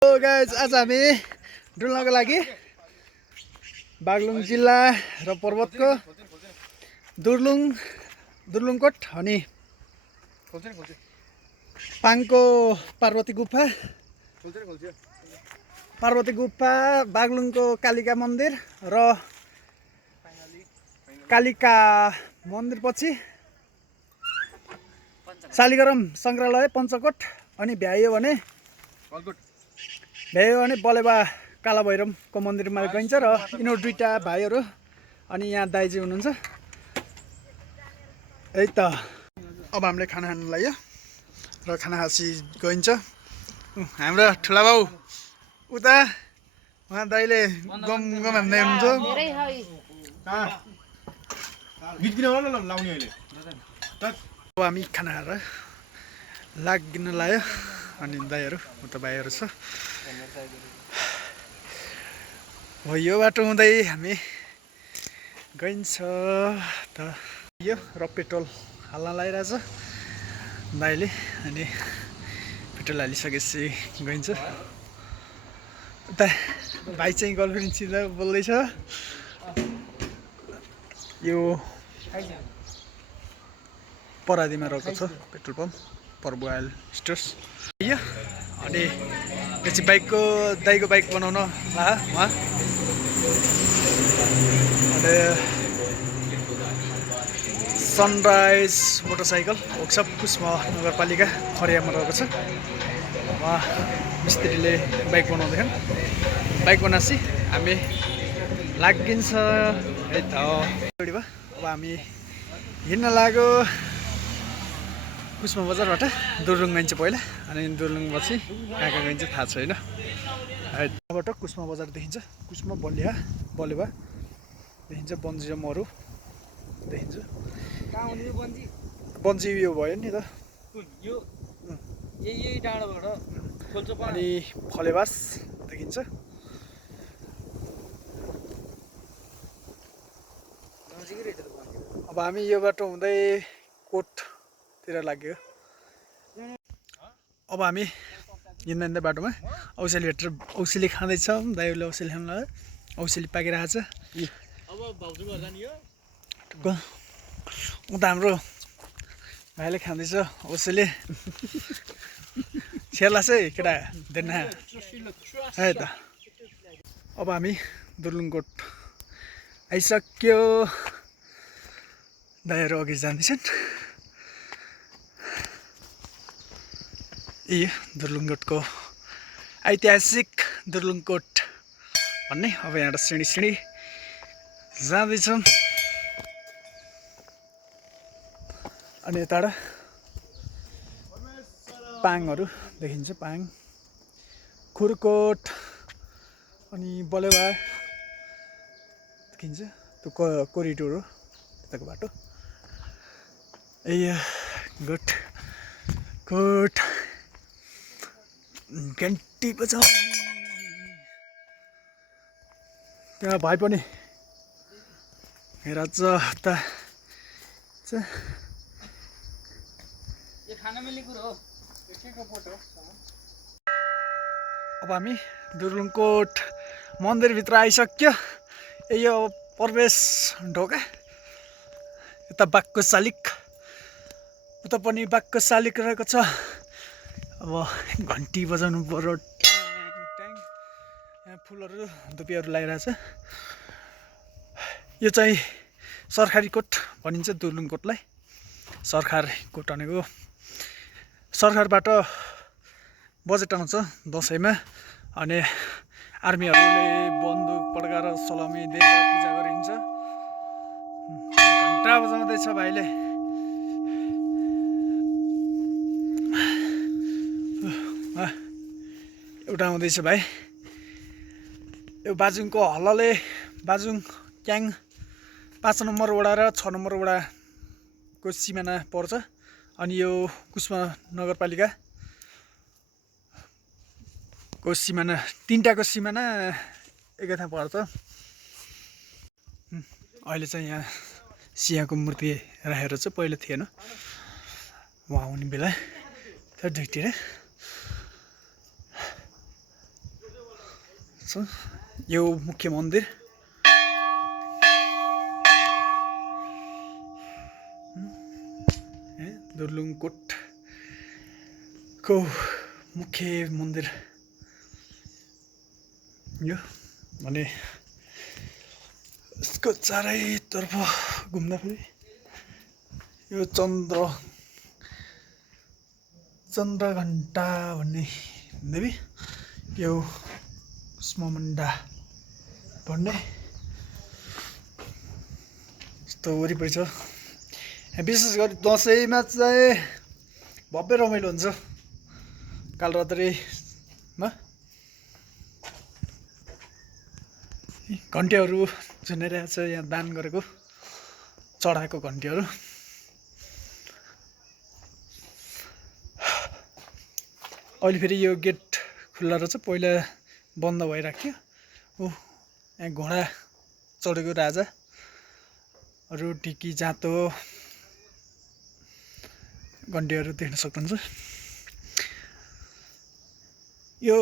Hello guys, आज हामी डुल्नको लागि बागलुङ जिल्ला र पर्वतको दुर्लुङकोट अनि पाङको पार्वती गुफा, बागलुङको कालिका मन्दिर र कालिका मन्दिर पछि शालिग्राम सङ्ग्रहालय पञ्चकोट अनि भ्याइयो भने बलेबा काला भैरवको मन्दिरमा गइन्छ र यिनीहरू दुईटा भाइहरू अनि यहाँ दाइजी हुनुहुन्छ। यही त अब हामीले खाना खानु लाग्यो र खाना खासी गइन्छ। हाम्रो ठुला बाउ उता उहाँ दाइले गम हान्दै हुनुहुन्छ। अब हामी खाना खाएर लाग्न लाग्यो अनि दाइहरू उता भाइहरू छ। हो यो बाटो हुँदै हामी गइन्छ त यो र पेट्रोल हाल्न लागिरहेछ दाइले अनि पेट्रोल हालिसकेपछि गइन्छ। उता भाइ चाहिँ गर्लफ्रेन्डसित बोल्दैछ। यो परादीमा रहेको छ पेट्रोल पम्प पर्व ओइल स्टोर्स यो अनि यो चाहिँ दाइको बाइक बनाउन उहाँ अनि सनराइज मोटरसाइकल वर्कसप कुस्मा नगरपालिका खरियामा रहेको छ। उहाँ मिस्त्रीले बाइक बनाउँदैछन्। बाइक बनाएपछि हामी लागिन्छ है त। अब हामी हिँड्न लाग्यो कुस्मा बजारबाट दुर्लुङ गइन्छ पहिला अनि दुर्लुङ पछि कहाँ गइन्छ थाहा छैन। यहाँबाट कुस्मा बजार देखिन्छ, कुस्मा बलेवा देखिन्छ, बन्जी र मरु देखिन्छ। बन्जी यो भयो नि त अनि फलेवास देखिन्छ। अब हामी यो बाटो हुँदै कोटतिर लाग्यो। अब हामी हिँड्दै बाटोमा औसेली खाँदैछौँ। दाइहरूले औसेली खानु लाग्यो, औसेली पाकिरहेको छ। उता हाम्रो भाइले खाँदैछ औसेली। छेर्ला चाहिँ केटा देना है त। अब हामी दुर्लुङकोट आइसक्यो। दाइहरू अघि जाँदैछन्। यो दुर्लुङकोटको ऐतिहासिक दुर्लुङकोट भन्ने। अब यहाँबाट सिँढी जाँदैछौँ अनि यताबाट पाङहरू देखिन्छ, पाङ खुरकोट अनि बलेवा देखिन्छ। त्यो कोरिडोर हो त्यताको बाटो। ए कोट घन्टी बजाउ। त्यहाँ भाइ पनि हेर त अब हामी दुर्लुङकोट मन्दिरभित्र आइसक्यो। यो प्रवेश ढोका। यता बाघको शालिग, उता पनि बाघको शालिग रहेको छ। अब घन्टी बजाउनु पर्यो। यहाँ फुलहरू धुपीहरू लगाइरहेछ। यो चाहिँ सरकारी कोट भनिन्छ दुर्लुङकोटलाई। सरकारी कोट भनेको सरकारबाट बजेट आउँछ दसैँमा अनि आर्मीहरूले बन्दुक पड्काएर सलामी दिएर पूजा गरिन्छ। घन्टा बजाउँदैछ भाइले। एउटा आउँदैछ भाइ। यो बाजुङको हल्लाले बाजुङ क्याङ 5 नम्बर वडा र 6 नम्बर वडाको सिमाना पर्छ। अनि यो कुस्मा नगरपालिका को सिमाना, तीनटाको सिमाना एकै ठाउँ पर्छ। अहिले चाहिँ यहाँ सिंहको मूर्ति राखेर चाहिँ पहिला थिएन, उहाँ आउने बेला त्यो दुईतिर छ यो मुख्य मन्दिर। दुर्लुङकोटको मुख्य मन्दिर यो भने यसको चारैतर्फ घुम्दाखेरि यो चन्द्रघण्टा भन्ने देवी यो कुष्ममुण्डा भन्ने यस्तो वरिपरि छ। विशेष गरी दसैँमा चाहिँ भव्य रमाइलो हुन्छ कालरात्रिमा। घन्टीहरू झुन्डिरहेको छ यहाँ दान गरेको चढाएको घन्टीहरू। अहिले फेरि यो गेट खुल्ला रहेछ, पहिला बन्द भइराख्यो। यहाँ घोडा चढेको राजाहरू टिकी जाँतो घन्टीहरू देख्न सक्नुहुन्छ। यो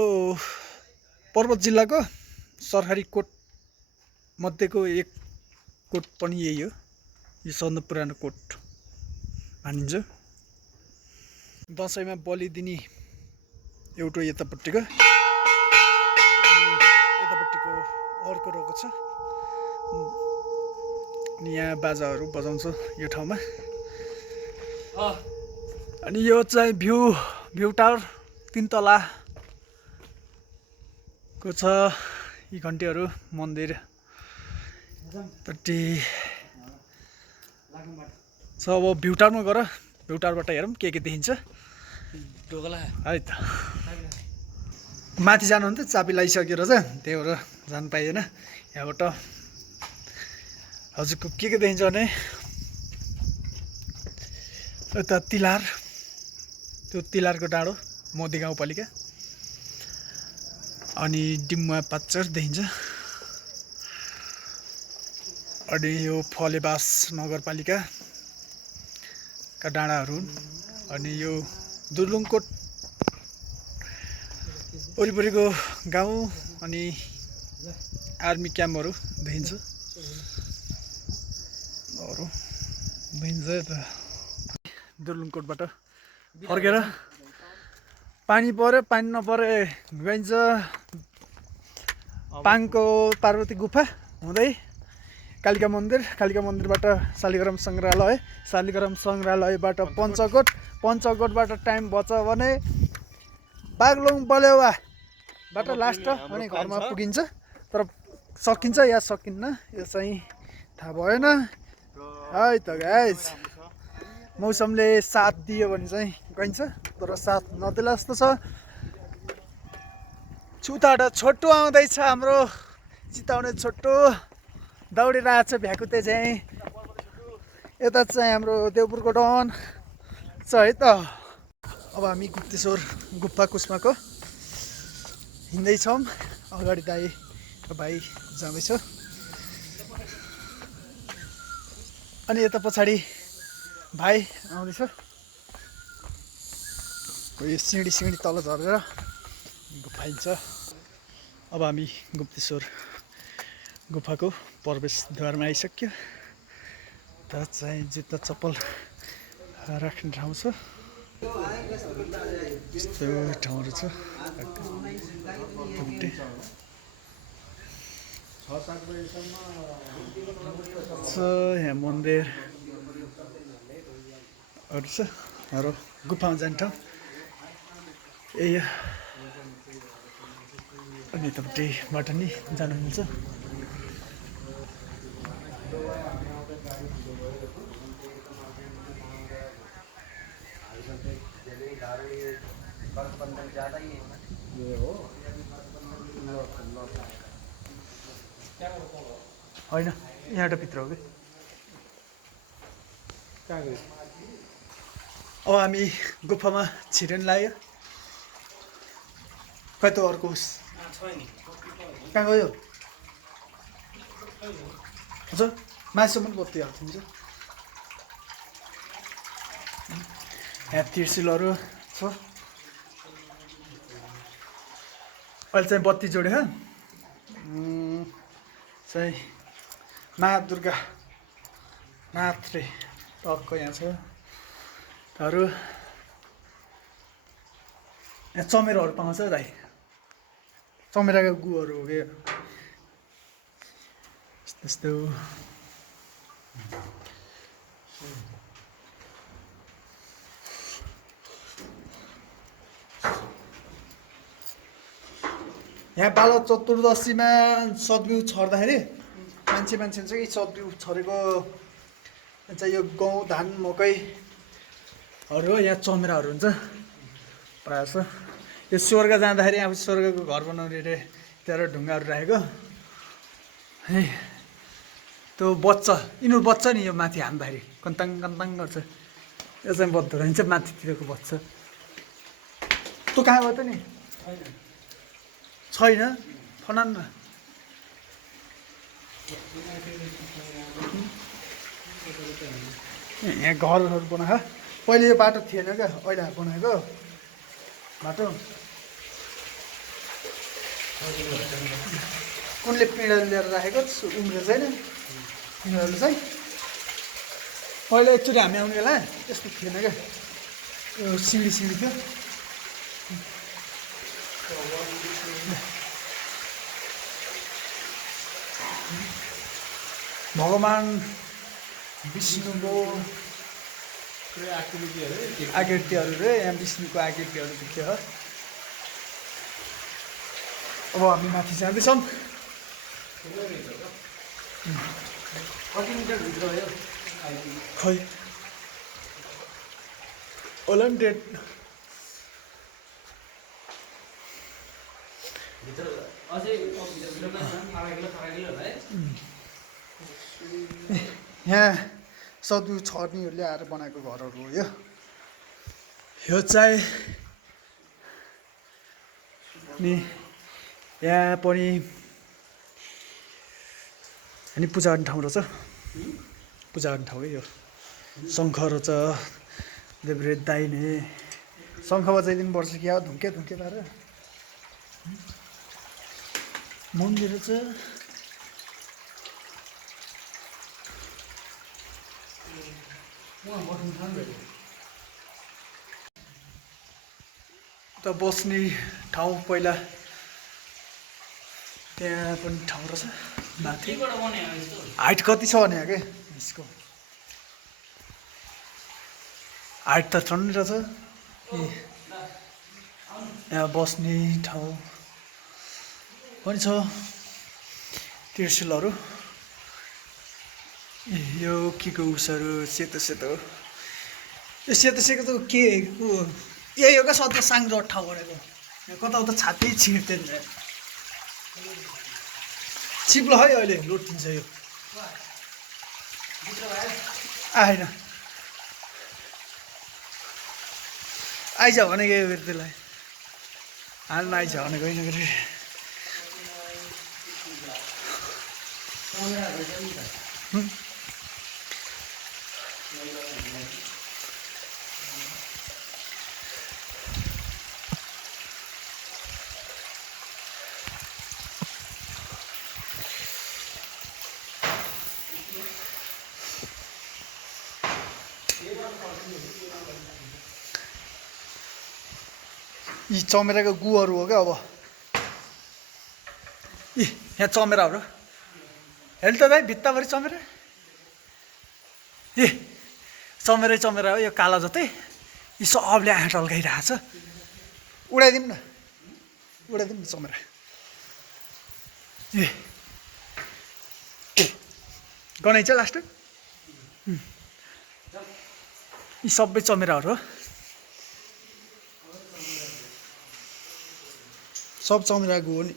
पर्वत जिल्लाको सरकारी कोट मध्येको एक कोट पनि यही हो। यो सबभन्दा पुरानो कोट मानिन्छ। दसैँमा बलि दिने एउटा यतापट्टिको यतापट्टिको अर्को रहेको छ। अनि यहाँ बाजाहरू बजाउँछ यो ठाउँमा। अनि यो चाहिँ भ्यू टावर 3 तलाको छ। यी घन्टीहरू मन्दिर पट्टि छ। अब भ्यू टावरमा गएर भ्यू टावरबाट हेरौँ के देखिन्छ है त। माथि जानुहुन्थ्यो चाबी लगाइसक्यो रहेछ, त्यही भएर जानु पाइएन। यहाँबाट हजुरको के देखिन्छ भने यता तिलार, त्यो तिलारको डाँडो मोदी गाउँपालिका। अनि डिम्बुवा पाच्चर देखिन्छ। अनि यो फलेबास नगरपालिकाका डाँडाहरू हुन्। अनि यो दुर्लुङकोट वरिपरिको गाउँ अनि आर्मी क्याम्पहरू देखिन्छ। अरू देखिन्छ यता दुर्लुङकोटबाट फर्केर पानी पऱ्यो, पानी नपरे गइन्छ पाङको पार्वती गुफा हुँदै कालिका मन्दिर, कालिका मन्दिरबाट शालिग्राम सङ्ग्रहालय, शालिग्राम सङ्ग्रहालयबाट पञ्चकोटबाट टाइम बच्छ भने बागलुङ बलेवाबाट लास्ट अनि घरमा पुगिन्छ। तर सकिन्छ या सकिन्न यो चाहिँ थाहा भएन है त गाइस। मौसमले साथ दियो भने चाहिँ गइन्छ, तर साथ नदिला जस्तो छ। छुताबाट छोटो आउँदैछ हाम्रो चिताउने छोटो दौडिरहेको छ भ्याकुते चाहिँ। यता चाहिँ हाम्रो देवपुरको डन छ है त। अब हामी गुप्तेश्वर गुफा कुस्माको हिँड्दैछौँ। अगाडि दाइ र भाइ जाँदैछ। अनि यता पछाडि भाइ आउँदैछ। यो सिँढी तल झरेर गुफा हिँड्छ। अब हामी गुप्तेश्वर गुफाको प्रवेशद्वारमा आइसक्यो। त चाहिँ जुत्ता चप्पल राख्ने ठाउँ छ। यस्तो ठाउँहरू छ। यहाँ मन्दिरहरू छ र गुफामा जाने ठाउँ यही हो। अनि यतापट्टिबाट नि जानु मिल्छ। होइन यहाँबाट भित्र हो कि। अब हामी गुफामा छिरेन लाग्यो। खै त अर्को उस कहाँ गयो हजुर? मासुसम्म बत्ती हाल्छिन्छ। यहाँ त्रिशुलहरू छ। अहिले चाहिँ बत्ती जोड्यो। चाहिँ मा दुर्गा नाथले टक्क यहाँ छ अरू यहाँ चमेरोहरू पाउँछ दाइ चमेराको गुहरू हो क्या त्यस्तो यहाँ बाल चतुर्दशीमा सतबिउ छर्दाखेरि मान्छे चाहिँ सतबिउ छरेको चाहिँ यो गहुँ धान मकैहरू यहाँ चमेराहरू हुन्छ प्रायः जस्तो यो स्वर्ग जाँदाखेरि अब स्वर्गको घर बनाउने रे त्यहाँ ढुङ्गाहरू राखेको है त्यो बच्चा यिनीहरू बच्चा नि यो माथि हान्दाखेरि कन्ताङ कन्ताङ गर्छ यो चाहिँ बद्ध रहन्छ माथितिरको बच्चा तँ कहाँबाट नि छैन फनान्न यहाँ घरहरू बनाएको पहिले यो बाटो थिएन क्या अहिले बनाएको बाटो कुनले पिँढा लिएर राखेको उम्रेर छैन तिनीहरू चाहिँ पहिला एकचोटि हामी आउने बेला त्यस्तो थिएन क्या यो सिँढी थियो भगवान् विष्णुको आकृतिहरू रे यहाँ विष्णुको आकृतिहरू देख्यो हो अब हामी माथि जाँदैछौँ खै होला नि डेट यहाँ सतबिउ छर्नीहरूले आएर बनाएको घरहरू हो यो चाहिँ नि यहाँ पनि अनि पूजा गर्ने ठाउँ रहेछ पूजा गर्ने ठाउँ है यो शङ्ख रहेछ देब्रे दाहिने शङ्ख बजाइदिनुपर्छ क्या धुम्के पारेर मन्दिर चाहिँ त बस्ने ठाउँ पहिला त्यहाँ पनि ठाउँ रहेछ माथि हाइट कति छ भने क्या यसको हाइट त ठन्डै रहेछ यहाँ बस्ने ठाउँ पनि छ तिर्सिलहरू यो के को उसहरू सेतो यो सेतो त के यही हो क्या सत्र साङ रट्ठा भनेको कता उता छाती छिर्दैन छिप्लो है अहिले लुटिन्छ यो आएन आइज भनेको यो त्यसलाई हाल्न आइज भनेको होइन यी चमेराको गुहरू हो क्या अब यहाँ चमेराहरू हेर्नु त भाइ भित्ताभरि चमेरा चमेरा हो यो काला जतै यी सबले आँट अल्काइरहेको छ उडाइदिउँ न चमेरा गनाइन्छ लास्ट यी सबै चमेराहरू हो सब चमेरा गो नि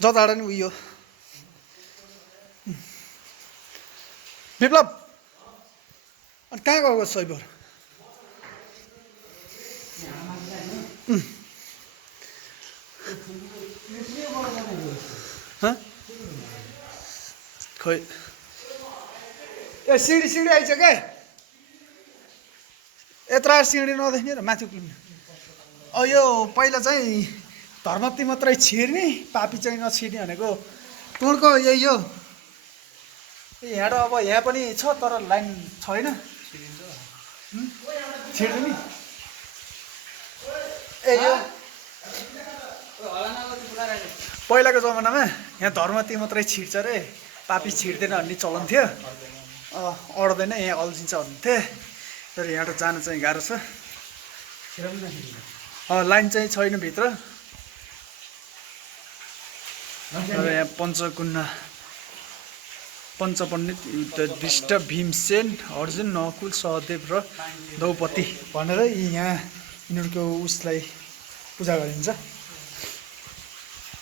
जताबाट नि उयो विप्लव अनि कहाँ गएको सैबर खै ए सिडी आइछ क्या यत्रो सिडी नदेख्ने र माथि उक्लिने यो पहिला चाहिँ धर्मती मात्रै छिर्ने पापी चाहिँ नछिर्ने भनेको टोलको यही हो यहाँ अब यहाँ पनि छ तर लाइन छैन छिर्दैन नि ए यो पहिलाको जमानामा यहाँ धर्मती मात्रै छिर्छ रे पापी छिर्दैन भन्ने चलन थियो अड्दैन यहाँ अल्झिन्छ भन्थे तर यहाँबाट जानु चाहिँ गाह्रो छ लाइन चाहिँ छैन भित्र यहाँ पञ्चपण्डित युद्धदृष्ट भीमसेन अर्जुन नकुल सहदेव र द्रौपदी भनेर यहाँ यिनीहरूको उसलाई पूजा गरिन्छ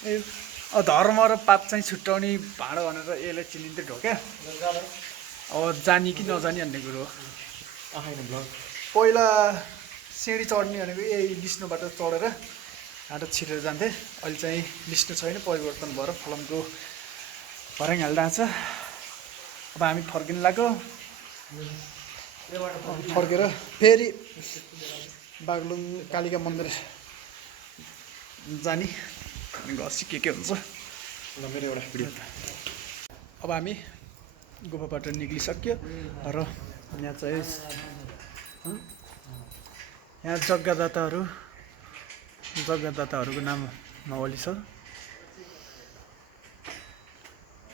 ए धर्म र पाप चाहिँ छुट्याउने भाँडो भनेर यसलाई चिनिन्थ्यो ढोक्या अब जानी कि नजानी भन्ने कुरो हो पहिला सिँढी चढ्ने भनेको यही लिस्नुबाट चढेर घाँटो छिरेर जान्थे अहिले चाहिँ लिस्नु छैन परिवर्तन भएर फलमको भर्याङ हालिरहेको छ अब हामी फर्किनु लाग्यो फर्केर फेरि बागलुङ कालिका मन्दिर जाने घर के हुन्छ मेरो एउटा भिडियो अब हामी गुफाबाट निक्लिसक्यो र यहाँ चाहिँ यहाँ जग्गादाताहरूको नाम नवली छ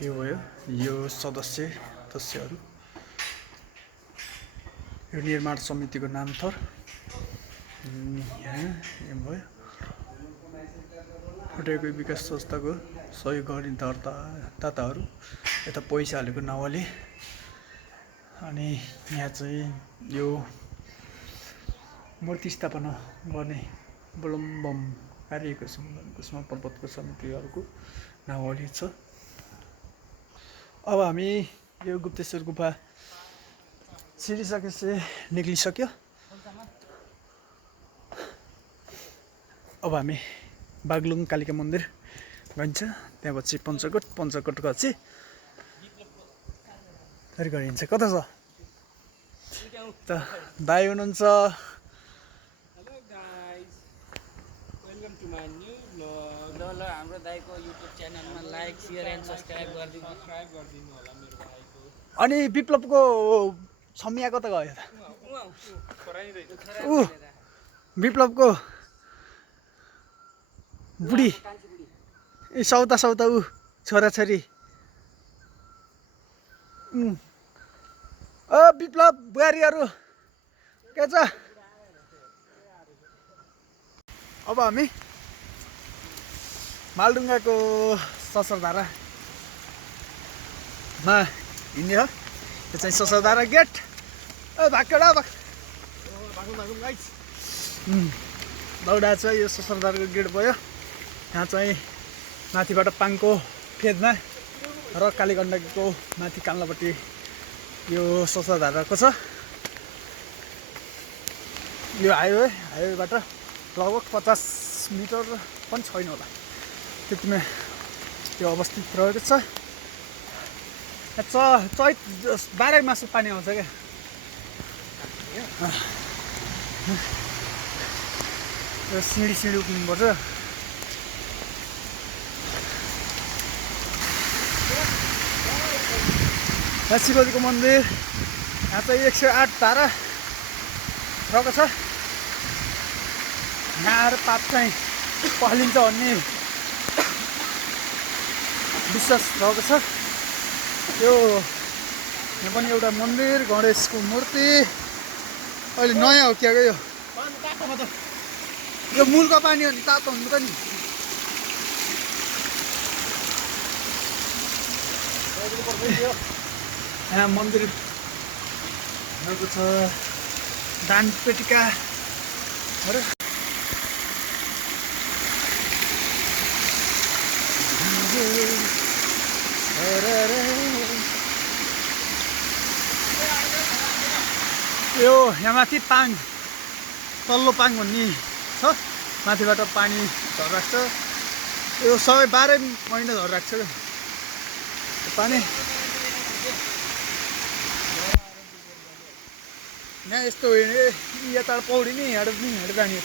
यो भयो यो सदस्यहरू यो निर्माण समितिको नाम थर यहाँ यो भयो फुटेको विकास संस्थाको सहयोग गर्ने दाताहरू यता पैसा हालेको नवली अनि यहाँ चाहिँ यो मूर्ति स्थापना गर्ने विलम्बम कार्यको कुसमा पर्वतको समितिहरूको नावली छ अब हामी यो गुप्तेश्वर गुफा छिरिसकेपछि निक्लिसक्यो अब हामी बागलुङ कालिका मन्दिर गइन्छ त्यहाँपछि पञ्चकोट गएपछि फेरि गरिन्छ कता छ त दाइ हुनुहुन्छ हाम्रो दाइको युट्युब च्यानलमा लाइक शेयर एन्ड सब्सक्राइब गरिदिनु होला मेरो भाइको अनि विप्लवको छमिया कता गयो त विप्लवको बुढी ए सौता ऊ छोराछोरी विप्लव बुहारीहरू के छ अब हामी मालडुङ्गाको ससरधारामा हिँड्ने हो त्यो चाहिँ ससरधारा गेट भागेडा भागौँ गाइस दौडा छ यो ससरधाराको गेट भयो यहाँ चाहिँ माथिबाट पाङको फेदमा र कालीगण्डकीको माथि कान्लापट्टि यो ससरधाराको छ यो हाइवेबाट लगभग 50 मिटर पनि छैन होला त्यतिमा त्यो अवस्थित रहेको छ चैत 12 मासु पानी आउँछ क्या सिँढी उक्लिनुपर्छ यहाँ शिवजीको मन्दिर यहाँ चाहिँ 108 धारा रहेको छ यहाँ आएर पाप चाहिँ पहलिन्छ भन्ने विश्वास रहेको छ यो यहाँ पनि एउटा मन्दिर गणेशको मूर्ति अहिले नयाँ हो क्या यो मूलको पानी हो नि तातो हुनु त नि यहाँ मन्दिर रहेको छ दान पेटिकाहरू यो यहाँ माथि पाङ तल्लो पाङ भन्ने छ माथिबाट पानी झरिरहेको छ यो सबै 12 महिना झरिरहेको छ पानी यहाँ यस्तो होइन यता पौडी नि हिँडेर जाने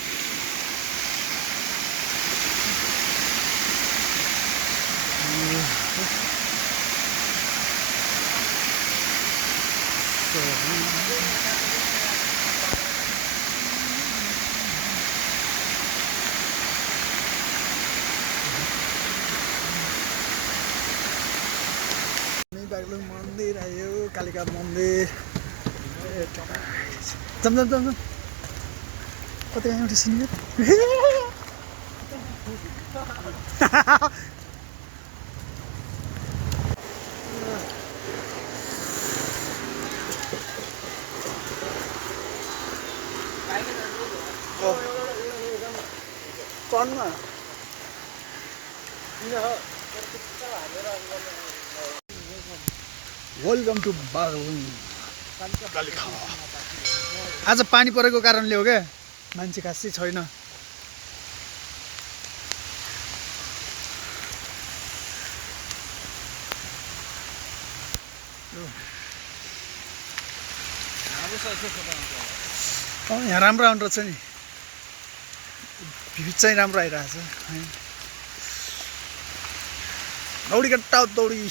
बागलुङ मन्दिर आयो कालिका मन्दिर जम जम जम जम कतै एउटा सिनियर चढ्न वेलकम टु बागलुङ कालिका आज पानी परेको कारणले हो क्या मान्छे खासै छैन यहाँ राम्रो आउनु रहेछ नि भिड चाहिँ राम्रो आइरहेछ दौडी कट्टा दौडी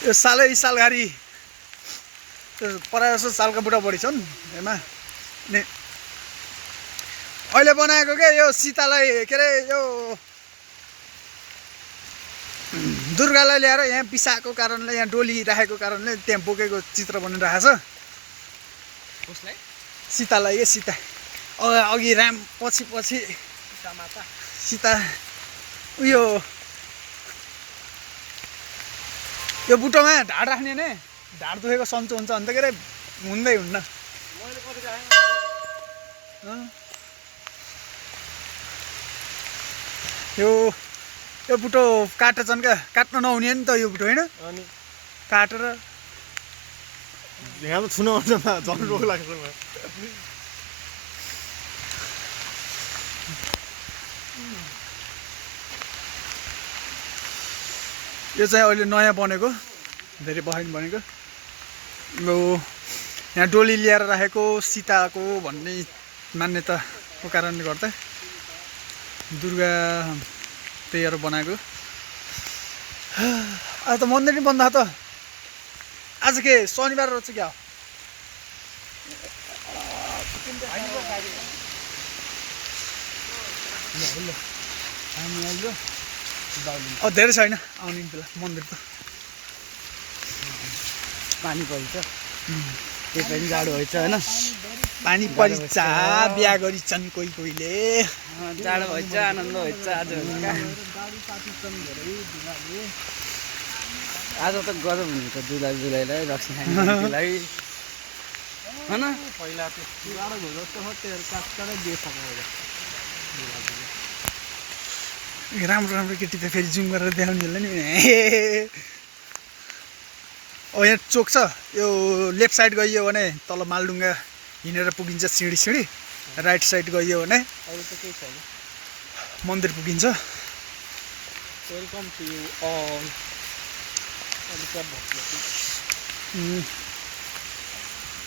यो सालै सालघारी प्रायः जस्तो सालका बुढा बढी छन् यसमा अनि अहिले बनाएको क्या यो सीतालाई के अरे यो दुर्गालाई ल्याएर यहाँ बिसाएको कारणले यहाँ डोली राखेको कारणले त्यहाँ बोकेको चित्र बनिरहेको छ सीतालाई ए सीता अघि राम पछि पछि सीता उयो यो बुटोमा ढाड राख्ने नै ढाड दुखेको सन्चो हुन्छ अन्त के अरे हुँदै हुन्न यो यो बुटो काटेछन् क्या काट्न नहुने नि त यो बुटो होइन काटेर यहाँ त छुन झन् रोग लाग्छ यो चाहिँ अहिले नयाँ बनेको धेरै बहाइन बनेको यो यहाँ डोली ल्याएर राखेको सीताको भन्ने मान्यताको कारणले गर्दा दुर्गा त्यहीहरू बनाएको आज त मन्दिर नि बन्द त आज के शनिबार रहेछ क्या धेरै छैन आउने बेला मन्दिर त पानी परिछ त्यही पनि जाडो भएछ होइन पानी परिछ बिहा गरिछन् कोही कोहीले जाडो भएछ आनन्द भएछ आज आज त गजब हुन्छ जुलाईलाई रक्सी खानेलाई होइन पहिला त जाडो भयो जस्तो हो त्यो काटकाटै दिइसक्यो राम्रो राम्रो केटी त फेरि जुम गरेर देखाउने होला नि यहाँ चोक छ यो लेफ्ट साइड गइयो भने तल मालडुङ्गा हिँडेर पुगिन्छ सिँढी सिँढी राइट साइड गइयो भने अरू त केही छैन मन्दिर पुगिन्छ वेलकम टु यु अल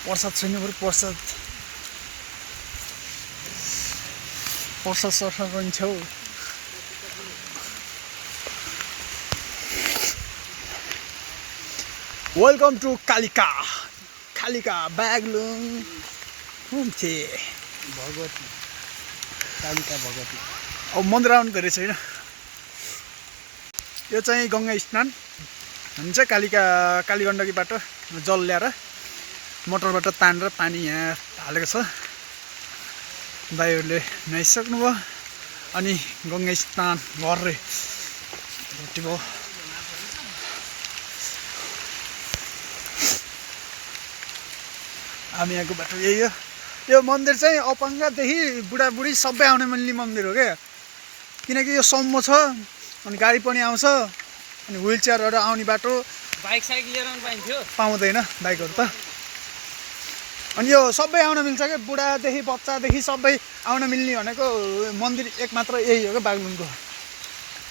प्रसाद छैन बरु प्रसाद सरसाद पनि छौ वेलकम टु कालिका बागलुङ घुम्थे भगवती कालिका भगवती अब मन्दिर आउनु धेरै छैन यो चाहिँ गङ्गा स्नान हुन्छ काली गण्डकीबाट जल ल्याएर मोटरबाट तानेर पानी यहाँ हालेको छ दाइहरूले नुहाइसक्नुभयो अनि गङ्गा स्नान गरेर भर्ती भयो हामी यहाँको बाटो यही हो यो मन्दिर चाहिँ अपाङ्गदेखि बुढाबुढी सबै आउने मिल्ने मन्दिर हो क्या किनकि यो सम्म छ अनि गाडी पनि आउँछ अनि व्हिल चेयरहरू आउने बाटो बाइक साइक लिएर पनि पाइन्थ्यो। पाउँदैन बाइकहरू त। अनि यो सबै आउन मिल्छ क्या, बुढादेखि बच्चादेखि सबै आउन मिल्ने भनेको मन्दिर एक मात्र यही हो क्या बागलुङको।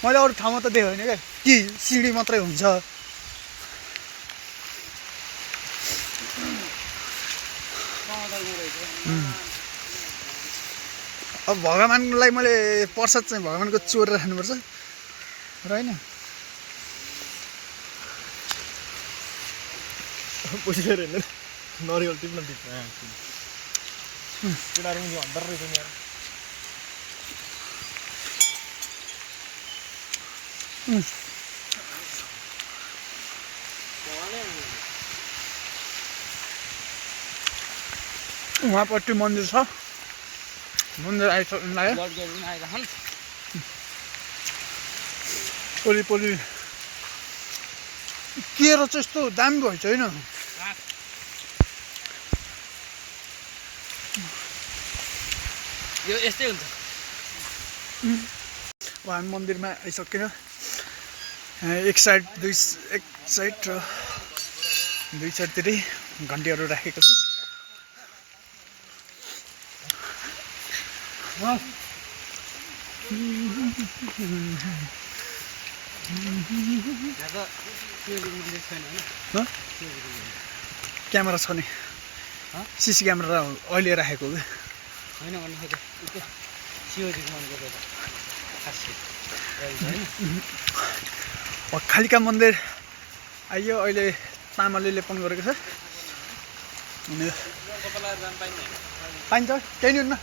मैले अरू ठाउँमा त देखेँ होइन क्या, कि सिँढी मात्रै हुन्छ। अब भगवान्लाई मैले प्रसाद चाहिँ भगवान्को चोरेर खानुपर्छ र होइन। पुछेर हिँड्दैन नरिवल टिप्न टिप्न केटाहरू पनि यो हतार रहेछ नि यार। उहाँपट्टि मन्दिर छ, मन्दिर आइसक्नु लाग्यो। गडगडी पनि आइरहन्। वरिपरि के रहेछ यस्तो दामी भएछ होइन। यो यस्तै हुन्छ। अब हामी मन्दिरमा आइसकेर एक साइड दुई साइडतिरै घन्टीहरू राखेको छ। क्यामेरा छ नि, सिसी क्यामेरा अहिले राखेको हो कि होइन भन्नु खोजेको शिवजीको मन्दिर खालिका मन्दिर आइयो। अहिले तामाले लेपन गरेको छ। अनि पाइन्छ त्यही नि हुन्न,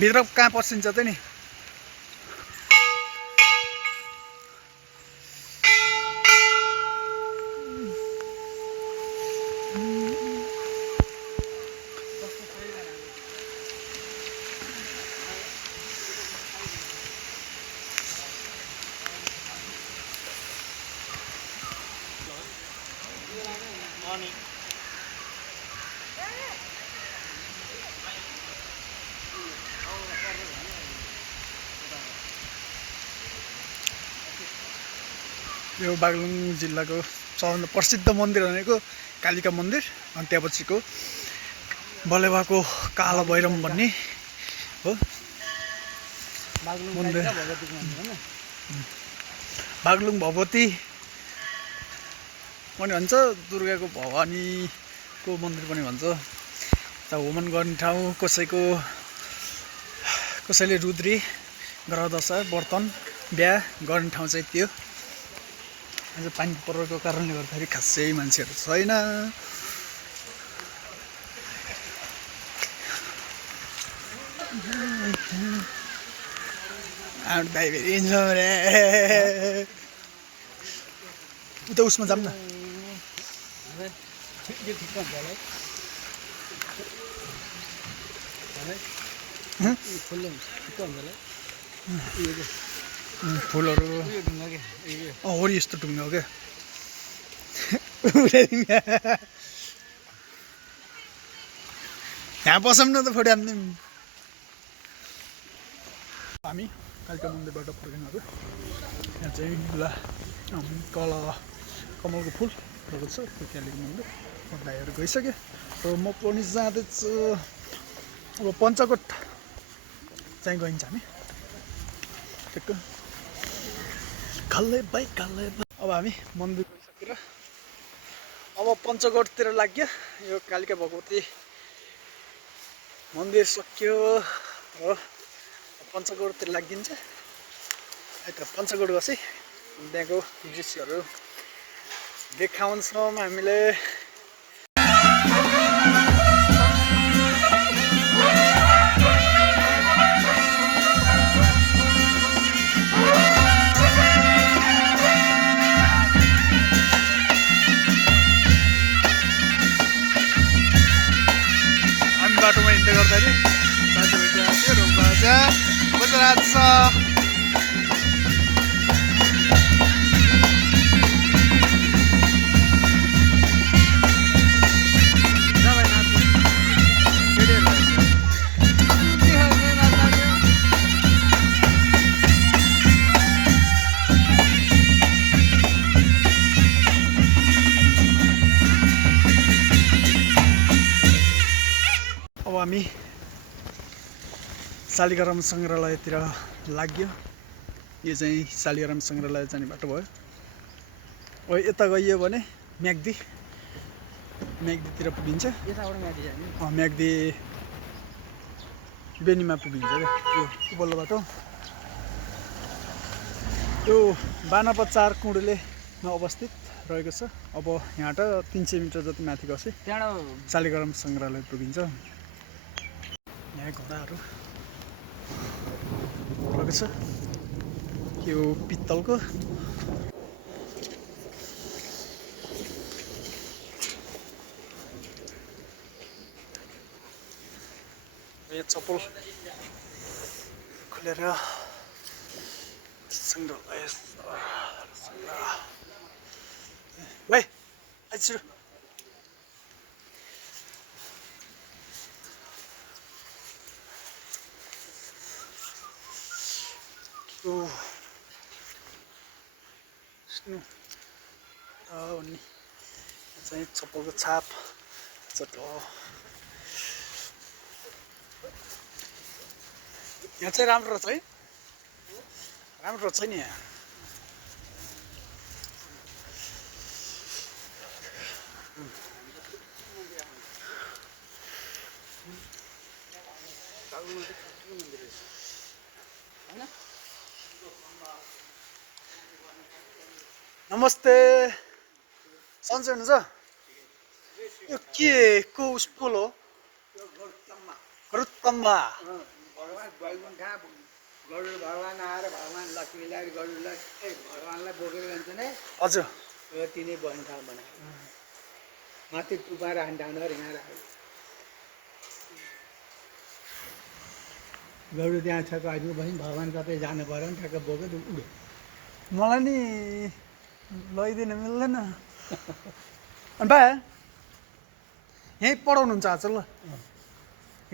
भित्र कहाँ पसिन्छ त नि। यो बागलुङ जिल्लाको सबभन्दा प्रसिद्ध मन्दिर भनेको कालिका मन्दिर। अनि त्यहाँपछिको बलेवाको कालो भैरव भन्ने हो मन्दिर। बागलुङ भगवती पनि भन्छ, दुर्गाको भवानीको मन्दिर पनि भन्छ। त होमन गर्ने ठाउँ, कसैले रुद्री ग्रह दशा वर्तन बिहा गर्ने ठाउँ चाहिँ त्यो। आज पानी परेको कारणले गर्दाखेरि खासै मान्छेहरू छैन। उता उसमा जाऊँ न। फुलहरू हो यस्तो ढुङ्गा हो क्या। यहाँ पसौँ न त फोटो हान्ने। हामी कालिका मन्दिरबाट फर्किनुहरू यहाँ चाहिँ कमलको फुल रहेको छ कालिका मन्दिर। भाइहरू गइसक्यो र म पनि जाँदैछु। अब पञ्चकोट चाहिँ गइन्छ हामी ठिक्क। अब हामी मन्दिर गइसकेर अब पञ्चकोटतिर लाग्यो। यो कालिका भगवती मन्दिर सक्यो र पञ्चकोटतिर लागिन्छ। यता पञ्चकोट गएपछि त्यहाँको दृश्यहरू देखाउँछौँ हामीले। बाटोमा हिँड्दै गर्दाखेरि बाटो भेटिरहेको थियो र बाजा बजिरहेको छ। हामी शालिग्राम सङ्ग्रहालयतिर लाग्यो। यो चाहिँ शालिग्राम सङ्ग्रहालय जाने बाटो भयो। अब यता गइयो भने म्याग्दीतिर पुगिन्छ। यताबाट माथि जाने। म्याग्दी बेनीमा पुगिन्छ क्या यो उपल्लो बाटो। यो बानपा 4 कुँडेलेमा अवस्थित रहेको छ। अब यहाँबाट 300 मिटर जति माथि गसे त्यहाँबाट शालिग्राम सङ्ग्रहालय पुगिन्छ। यहाँ घोडाहरू रहेको छ। यो पित्तलको यहाँ चप्पल खुलेर सङ्ग्रहालय भाइ आइसु भन्ने चाहिँ चप्पलको छाप यहाँ चाहिँ राम्रो छ है, राम्रो छ नि यहाँ। नमस्ते, सन्चै हुनुहुन्छ? यो के को उस पुल हो? रुत्तम्बा। गरुड भगवान आएर भगवान लक्ष्मीलाई भगवानलाई बोकेर जान्छ नै। हजुर यो तिनै बन्ठाल बनायो माथि टुपा राख्नु यहाँ राख्यो। गरुड त्यहाँ छ काट्नु भयो भगवान कतै जानु पऱ्यो नि ठ्याक्क बोक्यो उड्यो। मलाई नि लैदिन मिल्दैन। अनि बा यहीँ पढाउनुहुन्छ आज ल?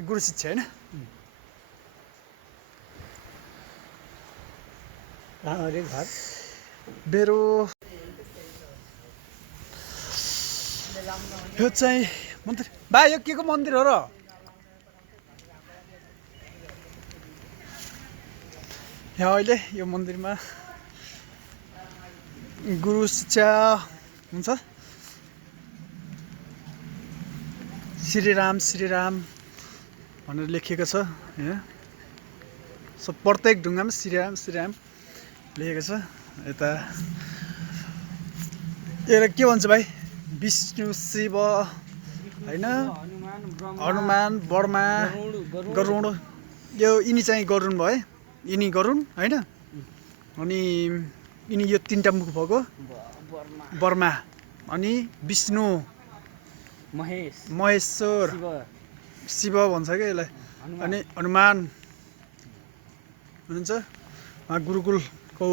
गुरु शिक्षा होइन? अरे घर मेरो यो चाहिँ मन्दिर बा, यो के को मन्दिर हो र? यहाँ अहिले यो मन्दिरमा गुरु शिक्षा हुन्छ। श्रीराम श्रीराम भनेर लेखिएको छ यहाँ। प्रत्येक ढुङ्गामा श्रीराम श्रीराम लेखेको छ। यता यसलाई के भन्छ भाइ? विष्णु शिव होइन, हनुमान बर्मा गरुड। यो यिनी चाहिँ गरुड भयो, यिनी गरुड होइन। अनि यिनी यो 3टा मुख भएको बर्मा। अनि विष्णु महेश्वर शिव भन्छ क्या यसलाई। अनि हनुमान हुनुहुन्छ। गुरुकुलको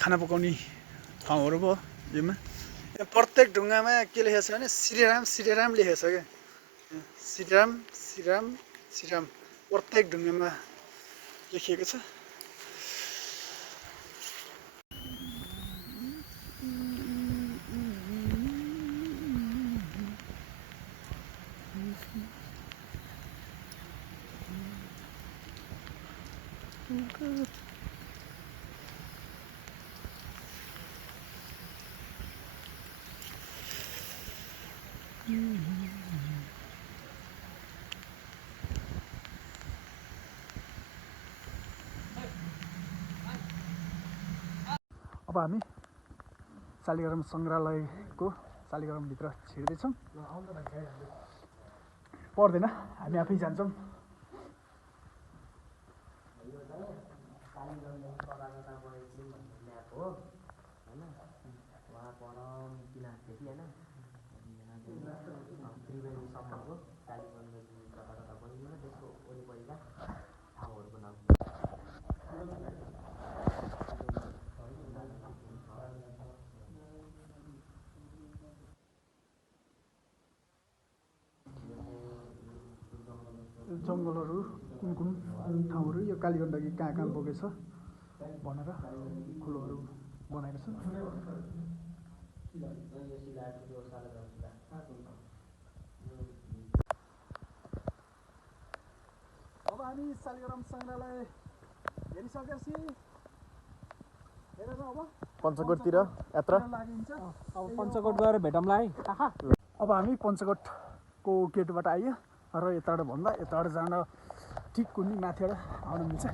खाना पकाउने ठाउँहरू भयो योमा। प्रत्येक ढुङ्गामा के लेखेको छ भने श्रीराम श्रीराम लेखेको छ क्या। श्रीराम श्रीराम श्रीराम प्रत्येक ढुङ्गामा लेखिएको छ। अब हामी शालिग्राम सङ्ग्रहालयको शालिग्रामभित्र छिर्दैछौँ। पर्दैन, हामी आफै जान्छौँ। जङ्गलहरू कुन कुन ठाउँहरू यो कालीगण्डकी कहाँ कहाँ बोकेछ भनेर खोलोहरू बनाएको छ। हामी शालिग्राम सङ्ग्रहालय हेरिसकेपछि हेरेर अब पञ्चकोटतिर यात्रा लागिन्छ। अब पञ्चकोट गएर भेटौँला है। अब हामी पञ्चकोटको गेटबाट आइयो र यताबाट भन्दा यताबाट जान ठिक कुनै माथिबाट आउन मिल्छ।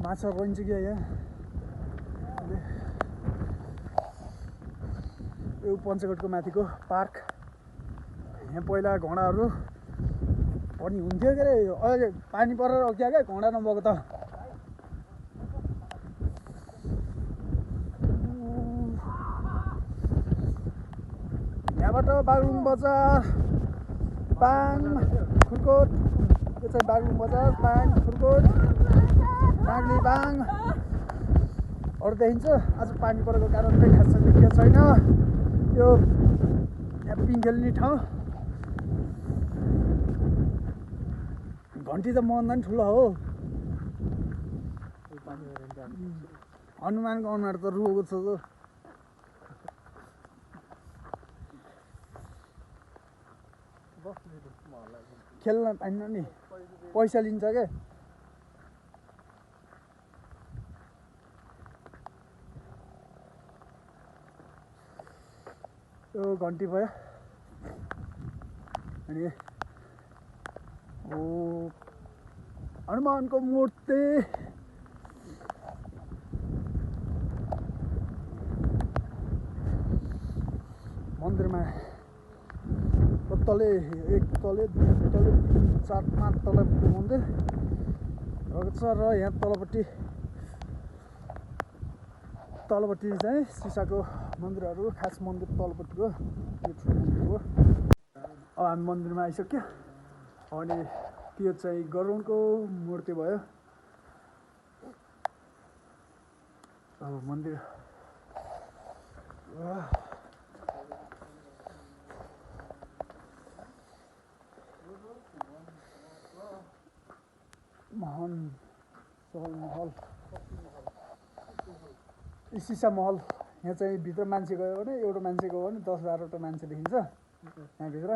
माछा रहन्छ क्या यहाँ यो पञ्चकोटको माथिको पार्क। यहाँ पहिला घोडाहरू पनि हुन्थ्यो के अरे, अहिले पानी परेर क्या क्या घोडा नभएको त। यहाँबाट बागलुङ बजार पाङ खुर्कोट, यो चाहिँ बागलुङ बजार पाङ खुर्कोट नाग्लिबाङ अरू देखिन्छ। आज पानी परेको कारणले खासै देखिएको छैन। यो यहाँ पिङ खेल्ने ठाउँ घन्टी त मभन्दा पनि ठुलो हो। हनुमानको अनुहार त रुएको छ। खेल्न पाइन्न नि, पैसा लिन्छ क्या। यो घन्टी भयो अनि हनुमानको मूर्ति मन्दिरमा तले एक तले दुई तले तिन चार पाँच तलको मन्दिर रहेको छ। र यहाँ तलपट्टि चाहिँ सिसाको मन्दिरहरू, खास मन्दिर तलपट्टिको यो ठुलो मन्दिर हो। अब हामी मन्दिरमा आइसक्यो। अनि त्यो चाहिँ गरुडको मूर्ति भयो। अब मन्दिर महल सिसा महल। यहाँ चाहिँ भित्र मान्छे गयो भने, एउटा मान्छे गयो भने 10-12वटा मान्छे देखिन्छ यहाँभित्र।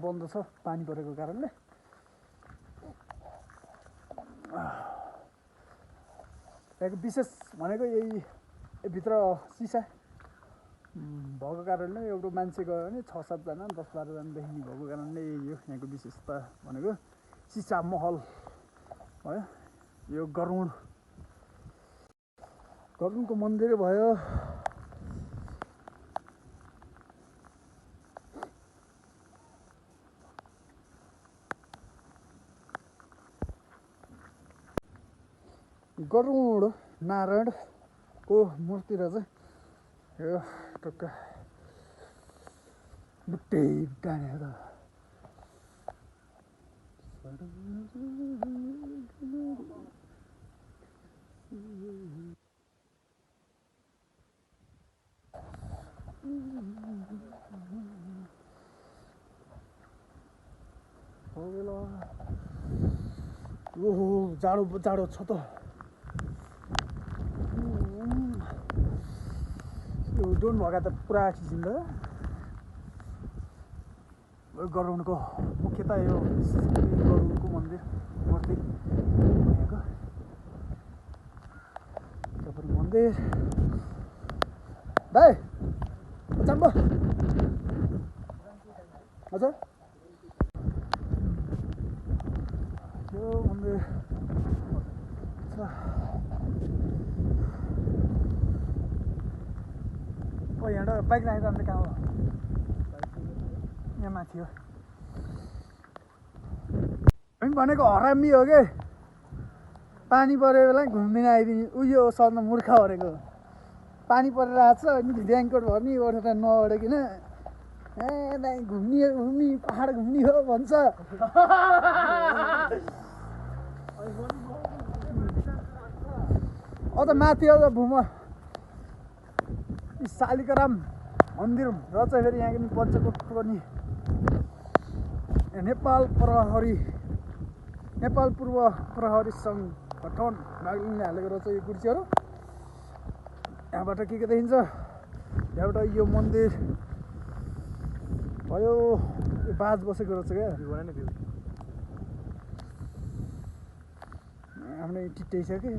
बन्द छ पानी परेको कारणले। यहाँको विशेष भनेको यही भित्र सिसा भएको कारणले एउटा मान्छे गयो भने 6-7जना 10-12जना देखिने भएको कारणले यही हो यहाँको विशेषता भनेको। सिसा महल भयो। यो गरुडको मन्दिर भयो। गरुड नारायणको मूर्ति रहेछ यो। टक्क बुट्टै डाँडे त ओहो जाडो छ त। यो डोन भएका त पुरा खिचिन्छ। गरुडको मुख्यतः यो गरुडको मन्दिर मूर्ति यहाँको तपाईँको मन्दिर। भाइ चाम्बो हजुर यो मन्दिर छ। यहाँबाट बाइक राखेको अन्त कहाँ हो? यहाँ माथि हो। हामी भनेको हरामी हो कि पानी परेको बेला घुम्दिन आइदिने उयो सर्न मूर्ख भनेको। पानी परेर आएको छ अनि रेनकोट भयो नि ओढेर नओढेकिन दाइ घुम्ने पहाड घुम्ने हो भन्छ अझ माथि अझ भूमा शालिग्राम मन्दिर रहेछ फेरि यहाँ पनि पञ्चकोट पनि नेपाल पूर्व प्रहरी सङ्घ गठन नागलिङले हालेको रहेछ यो कुर्सीहरू यहाँबाट के देखिन्छ यहाँबाट यो मन्दिर भयो यो बाज बसेको रहेछ क्या आफ्नै टिटाइसक्यो